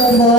Gracias.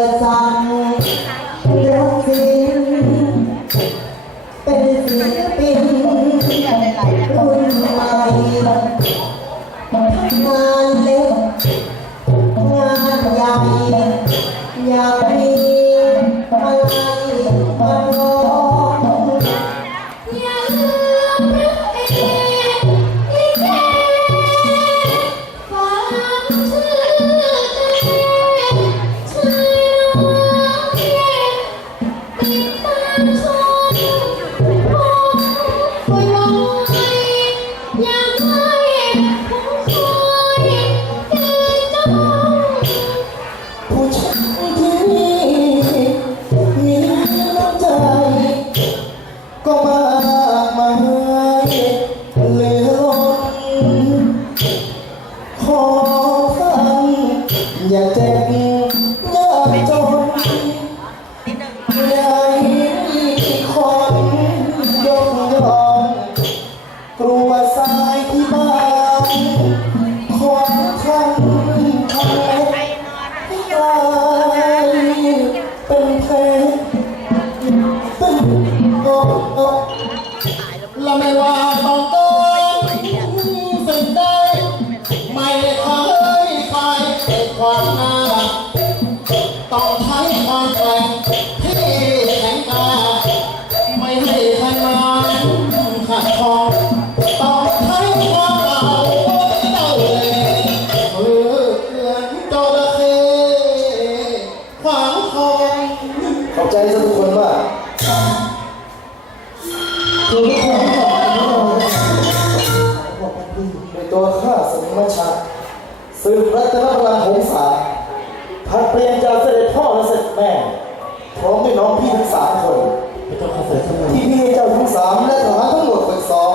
สามและทหารทั้งหมดฝึกซ้อม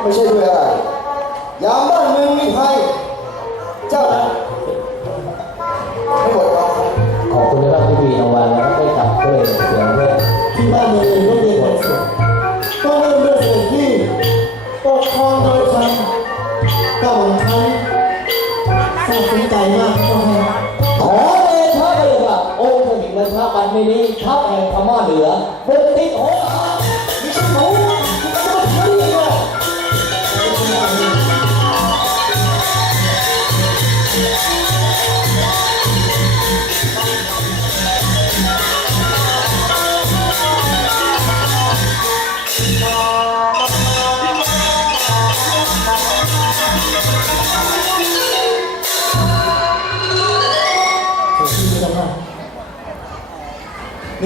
ไม่ใช่ด้วยอะไรยามบ้านเมืองมีภัยเจ้า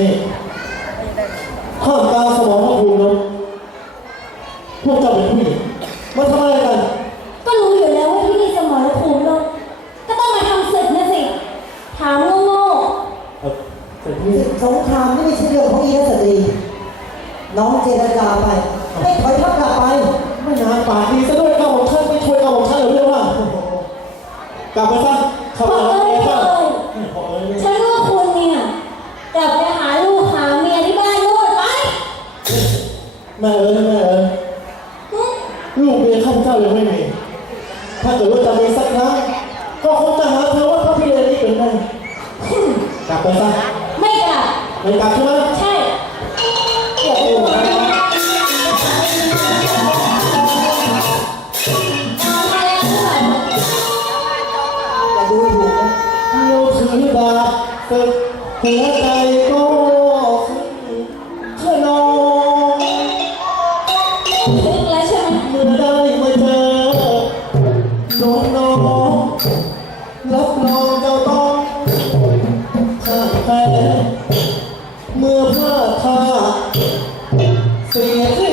นี่ท่ามกาสมองของคุณนะพวกเจ้าเป็นผู้หญิงมาทำอะไรกัน ก็รู้อยู่แล้วว่าที่นี่สมอรภูมิลบก็ต้องมาทำศึกนะสิ ถามโง่โง่ศึกที่สงครามนี่ไม่ใช่เรื่องของอีรัสตีน้องเจรจาไป ไม่ถอยทับกลับไป ไม่นานป่านนี้ซะด้วยเก้าของท่านไม่ช่วยเก้าของท่านเลยเรื่องว่ากลับมาซ ถ้าเกิวจะเป็นสักครั้งก็คงจะหาเธอว่าพระพิเรนี่เป็นไงกลับไปซะไม่กลับไม่กลับใช่ไหมใช่เดียวถือบาปเกิดหัวใจก็ รับรองเจ้าต้องพ่าแพ้เมื่อพลาดท่าเสียใจ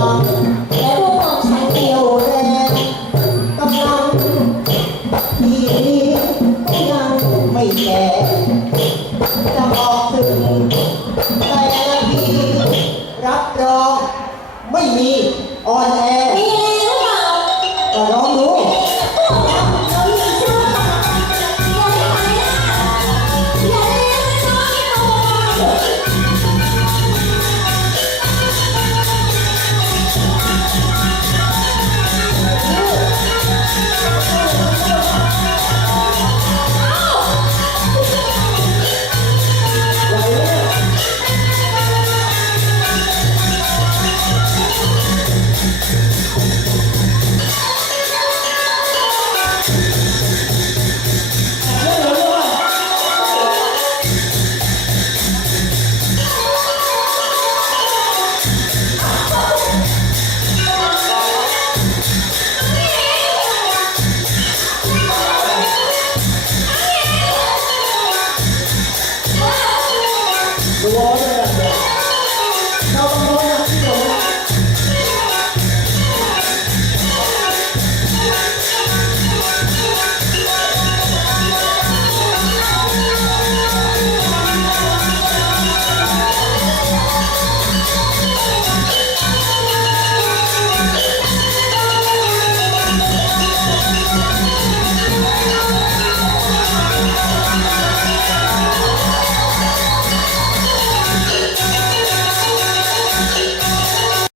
Oh.